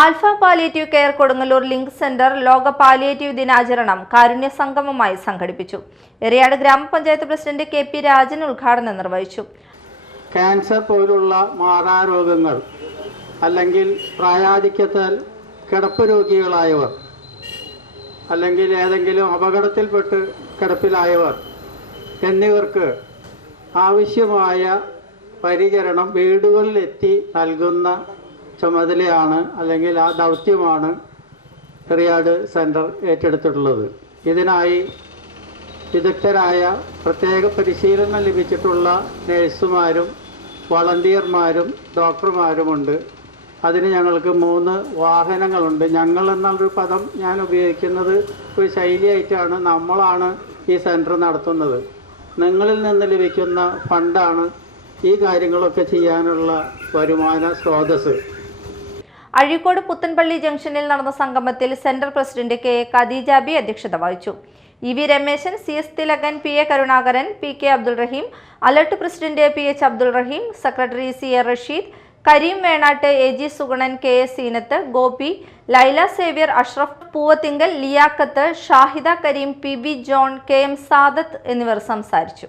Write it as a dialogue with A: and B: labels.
A: Alpha palliative care Kodungallur link centre ലോക palliative ദിനാചരണം കാരുണ്യ സംഗമമായി സംഘടിപ്പിച്ചു. എറിയാട് ഗ്രാമപഞ്ചായത്ത് പ്രസിഡന്റ് കെ പി രാജൻ ഉദ്ഘാടനം നിർവഹിച്ചു.
B: ക്യാൻസർ പോലുള്ള മാറാരോഗങ്ങൾ അല്ലെങ്കിൽ പ്രായാധിക്യത്താൽ കിടപ്പ് രോഗികളായവർ അല്ലെങ്കിൽ ഏതെങ്കിലും അപകടത്തിൽപ്പെട്ട് കിടപ്പിലായവർ എന്നിവർക്ക് ആവശ്യമായ പരിചരണം വീടുകളിലെത്തി നൽകുന്ന ചുമതലയാണ് അല്ലെങ്കിൽ ആ ദൗത്യമാണ് റിയാഡ് സെന്റർ ഏറ്റെടുത്തിട്ടുള്ളത്. ഇതിനായി വിദഗ്ധരായ പ്രത്യേക പരിശീലനം ലഭിച്ചിട്ടുള്ള നഴ്സുമാരും വളണ്ടിയർമാരും ഡോക്ടർമാരുമുണ്ട്. അതിന് ഞങ്ങൾക്ക് മൂന്ന് വാഹനങ്ങളുണ്ട്. ഞങ്ങൾ എന്നുള്ളൊരു പദം ഞാൻ ഉപയോഗിക്കുന്നത് ഒരു ശൈലിയായിട്ടാണ് നമ്മളാണ് ഈ സെന്റർ നടത്തുന്നത്. നിങ്ങളിൽ നിന്ന് ലഭിക്കുന്ന ഫണ്ടാണ് ഈ കാര്യങ്ങളൊക്കെ ചെയ്യാനുള്ള വരുമാന സ്രോതസ്സ്.
A: അഴീക്കോട് പുത്തൻപള്ളി ജംഗ്ഷനിൽ നടന്ന സംഗമത്തിൽ central president K A Khadeejabi അധ്യക്ഷത വഹിച്ചു. E V Rameshan C S Thilakan P A Karunakaran P K Abdul Raheem alert president P H Abdul Raheem secretary C A Rasheed Kareem Venatt A G Suganan K S Seenath Gopi Laila Xavier Ashraf Poovathinkal Liyakkath Shahida Kareem P B John K M Sadath എന്നിവർ സംസാരിച്ചു.